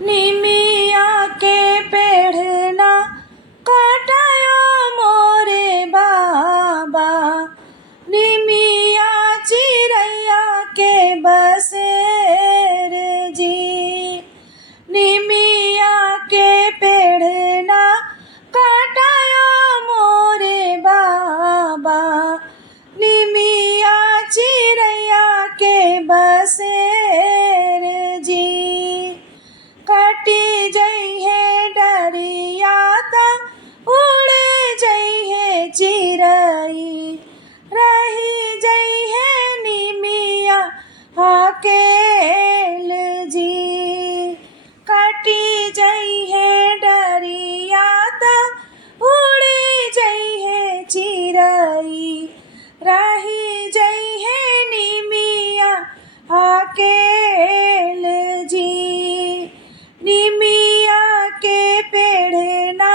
निमिया के पेड़ना कटायो मोरे बाबा, निमिया चिड़ैया के बसेर जी। निमिया के पेड़ना कटायो मोरे बाबा, निमिया चिड़ैया के बसेर जी। कटी जइहे डरिया ता उड़े जइहे चिरई, रही जइहे निमिया अकेल जी। कटी जइहे डरिया ता उड़े जइहे चिरई, रही जइहे निमिया अकेल जी। निमिया के पेड़ना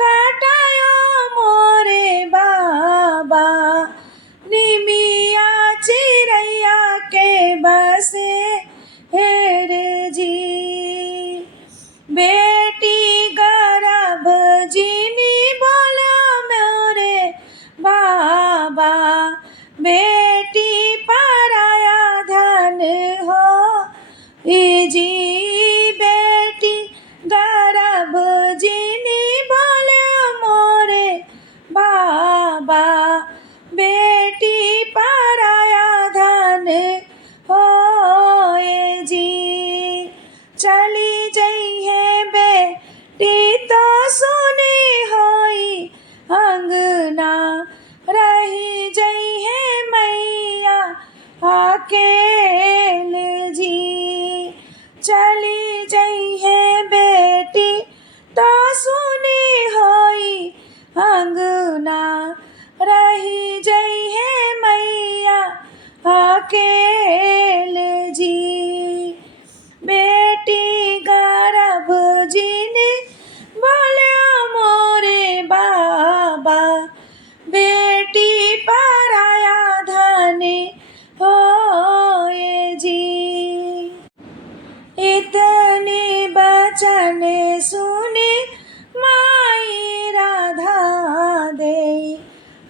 कटायो मोरे बाबा, निमिया चिड़ैया के बसेर जी। बेटी गर्भ जिनी बोलो मोरे बाबा, बेटी पराया धन हो जी। बेटी गर्भ जिनी बोलो मोरे बाबा, बेटी पराया धन हो जी। चली जइहे बेटी तो सुनी होई अंगना, रही जइहे मैया अकेल जी। चली जइहे बेटी तो सुनी होई अंगना, रही जइहे मैया अकेल जी। बेटी गर्भ जिनी बोलो मोरे बाबा, बेटी पराया धन होए जी। इतने बचन सुने माई राधा दे,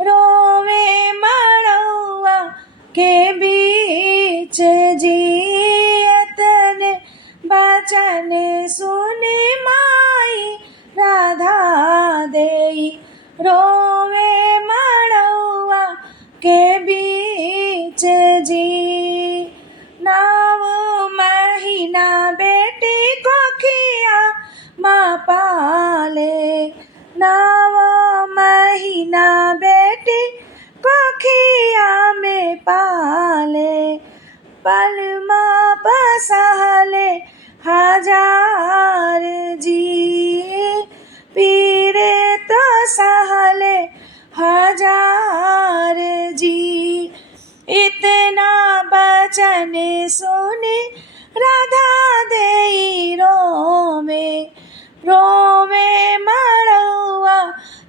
रोवे मड़ौआ के बीच जी। इतने बचन सुने माई राधा दे, रोवे मड़ौआ के बीच जी। 9 महीना बेटी कोखिया माँ पाले, 9 महीना बेटी कोखिया में पाले। पलमा बसहले हजार जी, पीरे तो सहले हजार जी। इतना बचन सुने राधा देई रोवे, रोवे मड़ौआ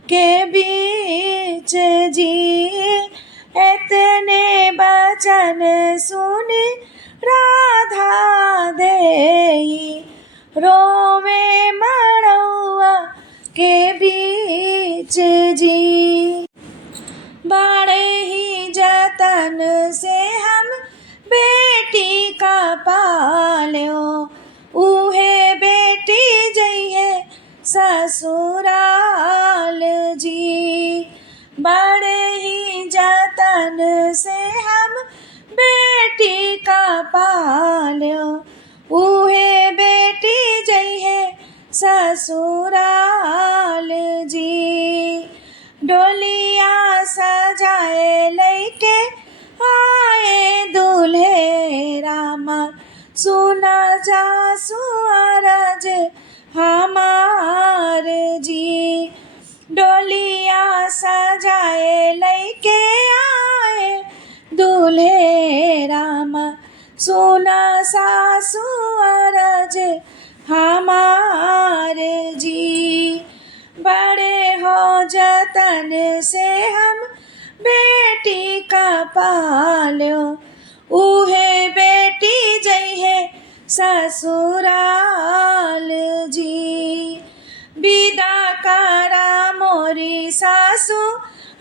के बीच जी। इतने बचन सुने राधा देई, रोवे मड़ौआ के बीच जी। बड़े ही जतन से हम बेटी का पाल्यो, उहे बेटी जइहे ससुराल जी। बड़े ही जतन से हम बेटी का पाल्यो, उहे बेटी जइहे ससुराल जी। डोलिया सजाए लैके आए दूल्हे रामा, सुना जा सुअरज हमार जी। डोलिया सजाए लैके आए दूल्हे रामा, सुना सासु अरज हमार जी। बड़े हो जतन से हम बेटी का पाल्यो, उहे बेटी जइहे ससुराल सासू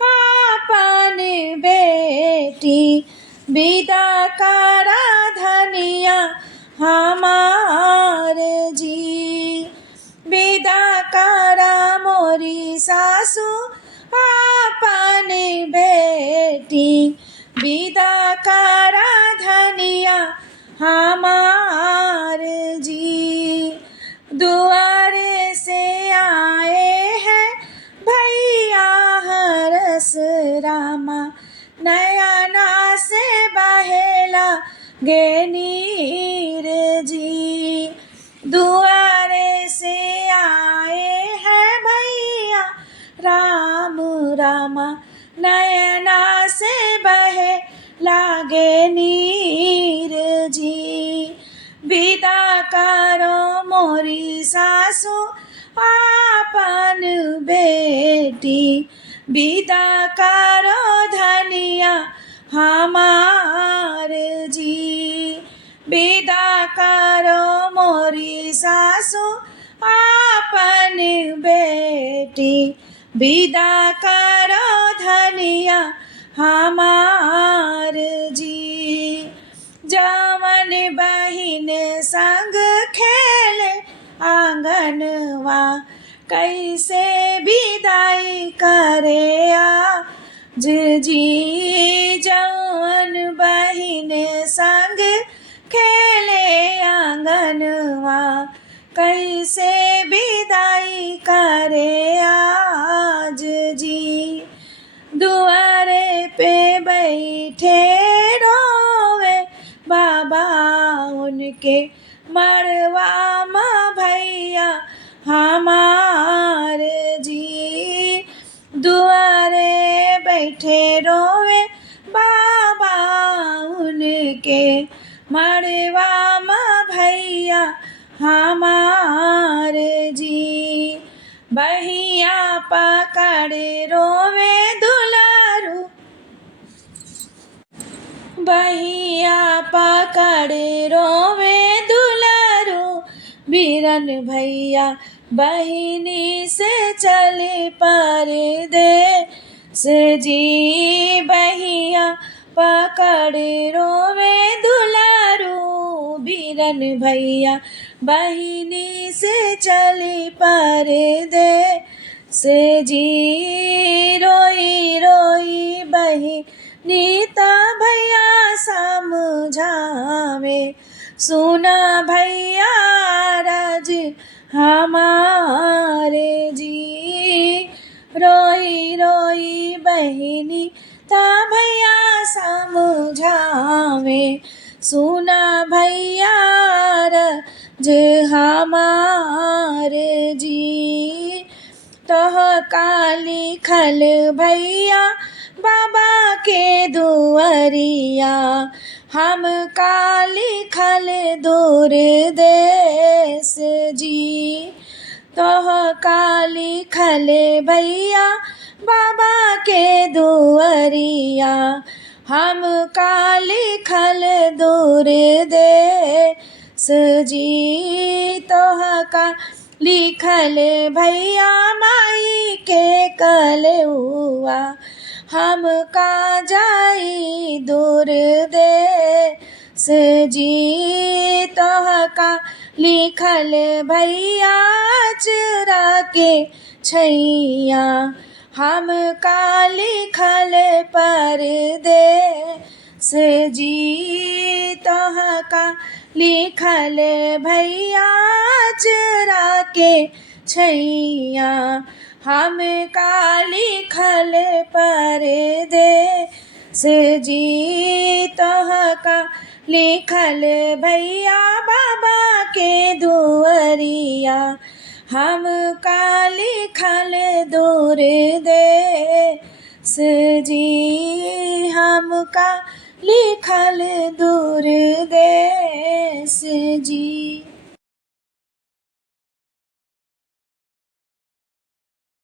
आपन बेटी विदा करा धनिया हमार जी। विदा करा मोरी सासू आपन बेटी विदा करा धनिया हमार जी। दुआरे से आए हैं भैया हरस रामा नयना से बहेला गे नीर जी। दुआरे से आए हैं भैया राम रामा नयना से बहे लागे नीर जी। विदा करो मोरी सासू आपन बेटी विदा करो धनिया हमार जी। विदा करो मोरी सासू आपन बेटी विदा करो धनिया हमार जी। जवन बहिन संग खेले आंगनवा कैसे विदाई करे आज जी। जवन बहिन संग खेले आंगनवा कैसे विदाई करे आज जी। दुआरे पे बैठे रोवे बाबा उनके मड़वा माँ भैया हमार जी। दुआरे बैठे रोवे बाबा उनके मड़वा माँ भैया हमार जी। बहिया पकड़े रोवे दुलारू बहिया पकड़े रोवे दुलारू बीरन भैया बहिनी से चले परदेस जी। बहिया पकड़े रोवे दुलारू बीरन भैया बहिनी से चले परदेस जी। रोई रोई बहिनी ता भैया समझावे सुना भैया राज हमारे जी। रोई रोई बहिनी ता भैया समझावे सुना भैया राज हमारे जी। तोह काली खल भैया बाबा के दुआरिया हम काली खल दूर देश जी। तोह काली खल भैया बाबा के दुआरिया हम काली खल दूर देश जी। तोह का लिखल भैया माई के कलुआ हम का जाई दूर देश जी। तोह का लिखल भैया चुरा के छैया हम का लिखल परदेस जी। तोह का लिखल भैया चुरा के छैया हम का लिखल परदेस जी। तोह का लिखल भैया बाबा के दुआरिया हम का लिखल दूर देश जी। हम का लिखल दूर देश जी।